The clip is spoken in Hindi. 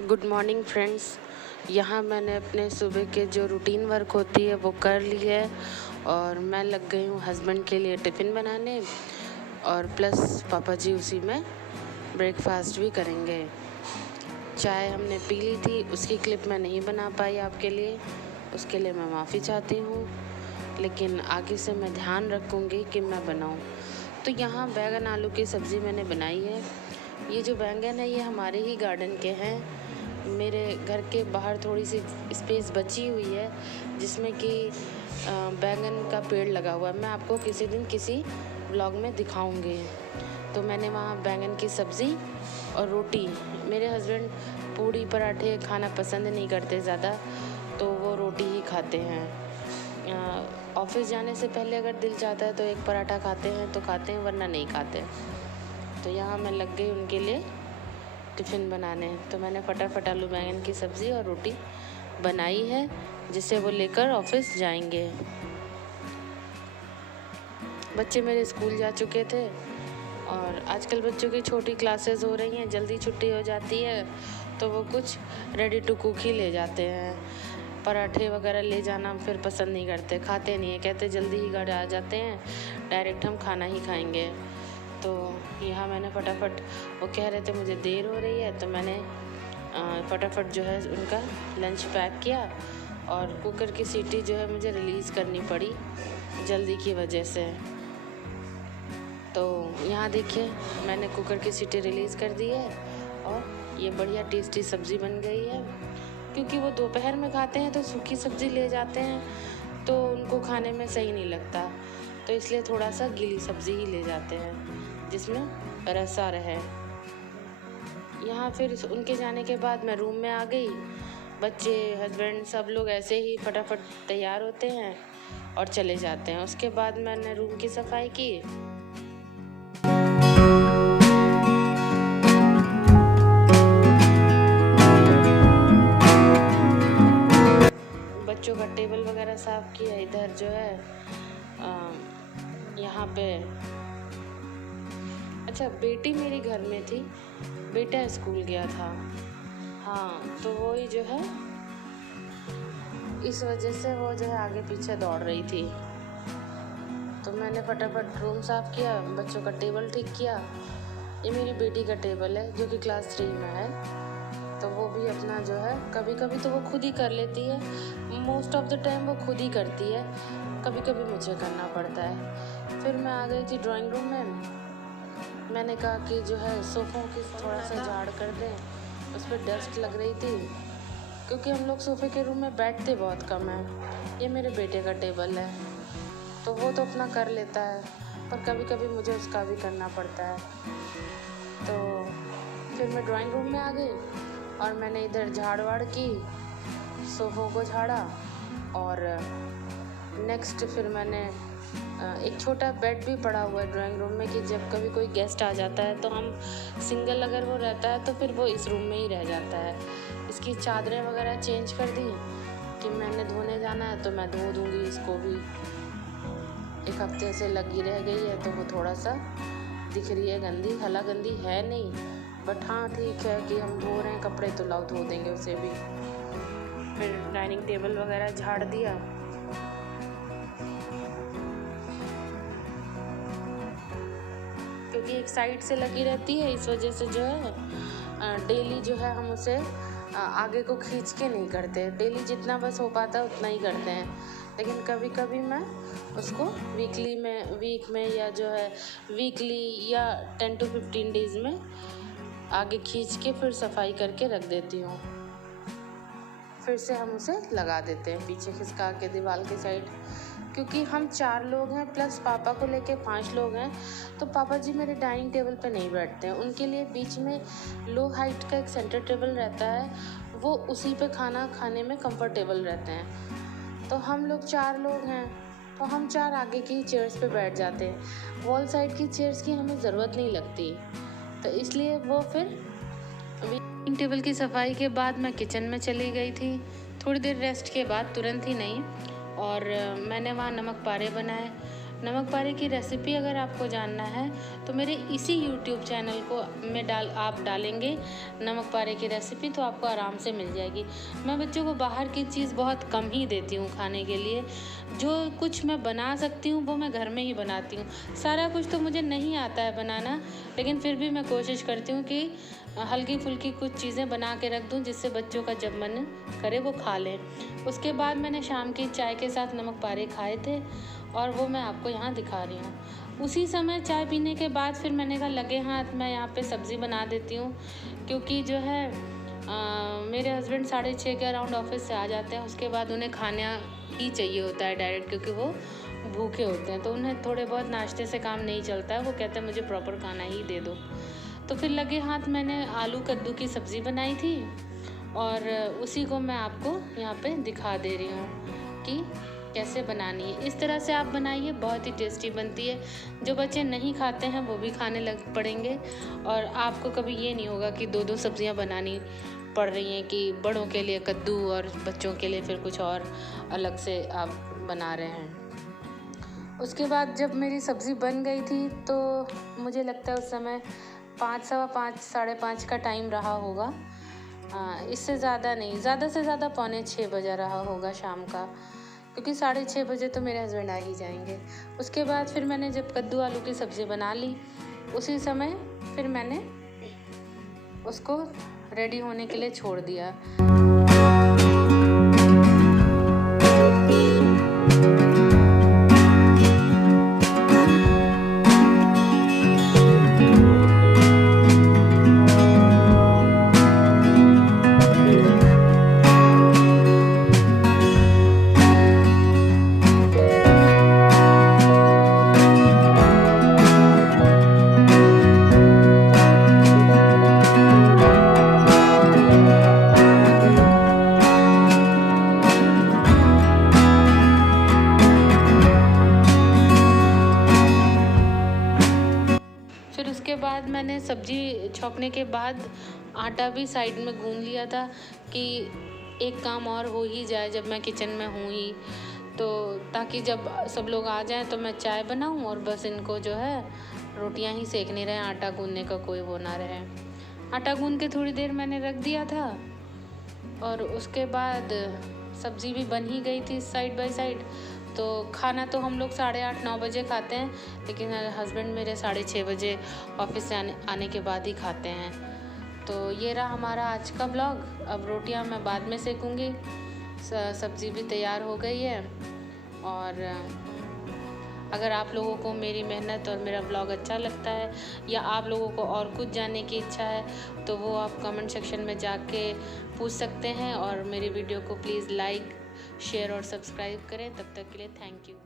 Good morning friends. यहाँ मैंने अपने सुबह के जो रूटीन वर्क होती है वो कर ली है और मैं लग गई हूँ हस्बैंड के लिए टिफ़िन बनाने और प्लस पापा जी उसी में ब्रेकफास्ट भी करेंगे। चाय हमने पी ली थी, उसकी क्लिप मैं नहीं बना पाई आपके लिए, उसके लिए मैं माफ़ी चाहती हूँ, लेकिन आगे से मैं ध्यान रखूँगी कि मैं बनाऊँ। तो यहाँ बैंगन आलू की सब्ज़ी मैंने बनाई है। ये जो बैंगन है ये हमारे ही गार्डन के हैं। मेरे घर के बाहर थोड़ी सी स्पेस बची हुई है जिसमें कि बैंगन का पेड़ लगा हुआ है। मैं आपको किसी दिन किसी व्लॉग में दिखाऊंगी। तो मैंने वहाँ बैंगन की सब्ज़ी और रोटी, मेरे हस्बैंड पूड़ी पराठे खाना पसंद नहीं करते ज़्यादा, तो वो रोटी ही खाते हैं। ऑफिस जाने से पहले अगर दिल चाहता है तो एक पराठा खाते हैं तो खाते हैं, वरना नहीं खाते। तो यहाँ मैं लग गई उनके लिए टिफ़िन बनाने। तो मैंने फटाफट आलू बैंगन की सब्ज़ी और रोटी बनाई है जिसे वो लेकर ऑफिस जाएंगे। बच्चे मेरे स्कूल जा चुके थे और आजकल बच्चों की छोटी क्लासेस हो रही हैं, जल्दी छुट्टी हो जाती है तो वो कुछ रेडी टू कुक ही ले जाते हैं। पराठे वगैरह ले जाना फिर पसंद नहीं करते, खाते नहीं है, कहते जल्दी ही घर आ जाते हैं, डायरेक्ट हम खाना ही खाएंगे। तो यहाँ मैंने फटाफट, वो कह रहे थे मुझे देर हो रही है, तो मैंने फटाफट जो है उनका लंच पैक किया और कुकर की सीटी जो है मुझे रिलीज़ करनी पड़ी जल्दी की वजह से। तो यहाँ देखिए मैंने कुकर की सीटी रिलीज़ कर दी है और ये बढ़िया टेस्टी सब्ज़ी बन गई है। क्योंकि वो दोपहर में खाते हैं तो सूखी सब्ज़ी ले जाते हैं तो उनको खाने में सही नहीं लगता, तो इसलिए थोड़ा सा गीली सब्ज़ी ही ले जाते हैं जिसमें रसा रहे। यहाँ फिर उनके जाने के बाद मैं रूम में आ गई। बच्चे, हस्बैंड, सब लोग ऐसे ही फटाफट तैयार होते हैं और चले जाते हैं। उसके बाद मैंने रूम की सफाई की। बच्चों का टेबल वगैरह साफ़ किया। इधर जो है यहाँ पे, अच्छा बेटी मेरी घर में थी, बेटा स्कूल गया था। हाँ, तो वो ही जो है इस वजह से वो जो है आगे पीछे दौड़ रही थी। तो मैंने फटाफट रूम साफ़ किया, बच्चों का टेबल ठीक किया। ये मेरी बेटी का टेबल है जो कि क्लास 3 में है, तो वो भी अपना जो है कभी कभी तो वो खुद ही कर लेती है, मोस्ट ऑफ द टाइम वो खुद ही करती है, कभी कभी मुझे करना पड़ता है। फिर मैं आ गई थी ड्राइंग रूम में। मैंने कहा कि जो है सोफ़ों की थोड़ा सा झाड़ कर दें, उस पर डस्ट लग रही थी क्योंकि हम लोग सोफ़े के रूम में बैठते बहुत कम है। ये मेरे बेटे का टेबल है तो वो तो अपना कर लेता है, पर कभी कभी मुझे उसका भी करना पड़ता है। तो फिर मैं ड्राइंग रूम में आ गई और मैंने इधर झाड़ वाड़ की, सोफ़ों को झाड़ा और नेक्स्ट फिर मैंने एक छोटा बेड भी पड़ा हुआ है ड्राइंग रूम में कि जब कभी कोई गेस्ट आ जाता है तो हम सिंगल अगर वो रहता है तो फिर वो इस रूम में ही रह जाता है। इसकी चादरें वगैरह चेंज कर दी कि मैंने धोने जाना है तो मैं धो दूँगी इसको भी। एक हफ्ते से लगी रह गई है तो वो थोड़ा सा दिख रही है गंदी, हला गंदी है नहीं, बट हाँ ठीक है कि हम धो रहे हैं कपड़े तो लाओ धो देंगे उसे भी। फिर डाइनिंग टेबल वगैरह झाड़ दिया। क्योंकि एक साइड से लगी रहती है इस वजह से जो है डेली जो है हम उसे आगे को खींच के नहीं करते। डेली जितना बस हो पाता है उतना ही करते हैं, लेकिन कभी कभी मैं उसको वीक में या जो है वीकली या 10 to 15 डेज़ में आगे खींच के फिर सफाई करके रख देती हूँ। फिर से हम उसे लगा देते हैं पीछे खिसका के दीवार के साइड। क्योंकि हम 4 लोग हैं प्लस पापा को लेके 5 लोग हैं, तो पापा जी मेरे डाइनिंग टेबल पे नहीं बैठते हैं। उनके लिए बीच में लो हाइट का एक सेंटर टेबल रहता है, वो उसी पे खाना खाने में कंफर्टेबल रहते हैं। तो हम लोग 4 लोग हैं तो हम 4 आगे की चेयर्स पे बैठ जाते हैं। वॉल साइड की चेयर्स की हमें ज़रूरत नहीं लगती, तो इसलिए वो फिर डाइनिंग टेबल की सफाई के बाद मैं किचन में चली गई थी। थोड़ी देर रेस्ट के बाद, तुरंत ही नहीं, और मैंने वहाँ नमक पारे बनाए। नमक पारे की रेसिपी अगर आपको जानना है तो मेरे इसी यूट्यूब चैनल को आप डालेंगे नमक पारे की रेसिपी, तो आपको आराम से मिल जाएगी। मैं बच्चों को बाहर की चीज़ बहुत कम ही देती हूँ खाने के लिए। जो कुछ मैं बना सकती हूँ वो मैं घर में ही बनाती हूँ। सारा कुछ तो मुझे नहीं आता है बनाना, लेकिन फिर भी मैं कोशिश करती हूँ कि हल्की फुल्की कुछ चीज़ें बना के रख दूँ जिससे बच्चों का जब मन करे वो खा लें। उसके बाद मैंने शाम की चाय के साथ नमक पारे खाए थे और वो मैं आपको यहाँ दिखा रही हूँ। उसी समय चाय पीने के बाद फिर मैंने कहा लगे हाथ मैं यहाँ पे सब्ज़ी बना देती हूँ, क्योंकि जो है मेरे हस्बैंड 6:30 के अराउंड ऑफिस से आ जाते हैं। उसके बाद उन्हें खाना ही चाहिए होता है डायरेक्ट, क्योंकि वो भूखे होते हैं, तो उन्हें थोड़े बहुत नाश्ते से काम नहीं चलता है। वो कहते हैं मुझे प्रॉपर खाना ही दे दो। तो फिर लगे हाथ मैंने आलू कद्दू की सब्ज़ी बनाई थी और उसी को मैं आपको यहाँ पे दिखा दे रही हूँ कि कैसे बनानी है। इस तरह से आप बनाइए, बहुत ही टेस्टी बनती है। जो बच्चे नहीं खाते हैं वो भी खाने लग पड़ेंगे और आपको कभी ये नहीं होगा कि 2-2 सब्जियाँ बनानी पड़ रही हैं कि बड़ों के लिए कद्दू और बच्चों के लिए फिर कुछ और अलग से आप बना रहे हैं। उसके बाद जब मेरी सब्ज़ी बन गई थी तो मुझे लगता है उस समय 5, सवा 5, 5:30 का टाइम रहा होगा। इससे ज़्यादा नहीं, ज़्यादा से ज़्यादा 5:45 बजा रहा होगा शाम का, क्योंकि 6:30 बजे तो मेरे हस्बैंड आ ही जाएंगे। उसके बाद फिर मैंने जब कद्दू आलू की सब्ज़ी बना ली, उसी समय फिर मैंने उसको रेडी होने के लिए छोड़ दिया। उसके बाद मैंने सब्ज़ी छौंकने के बाद आटा भी साइड में गूंद लिया था कि एक काम और हो ही जाए जब मैं किचन में हूँ ही, तो ताकि जब सब लोग आ जाएं तो मैं चाय बनाऊं और बस इनको जो है रोटियां ही सेकनी रहे, आटा गूंदने का कोई वो ना रहे। आटा गूंद के थोड़ी देर मैंने रख दिया था और उसके बाद सब्ज़ी भी बन ही गई थी साइड बाय साइड। तो खाना तो हम लोग 8:30-9 बजे खाते हैं, लेकिन हस्बैंड मेरे 6:30 बजे ऑफिस से आने के बाद ही खाते हैं। तो ये रहा हमारा आज का ब्लॉग। अब रोटियां मैं बाद में सेकूंगी, सब्ज़ी भी तैयार हो गई है। और अगर आप लोगों को मेरी मेहनत और मेरा ब्लॉग अच्छा लगता है या आप लोगों को और कुछ जानने की इच्छा है तो वो आप कमेंट सेक्शन में जाके पूछ सकते हैं। और मेरी वीडियो को प्लीज़ लाइक, शेयर और सब्सक्राइब करें। तब तक के लिए थैंक यू।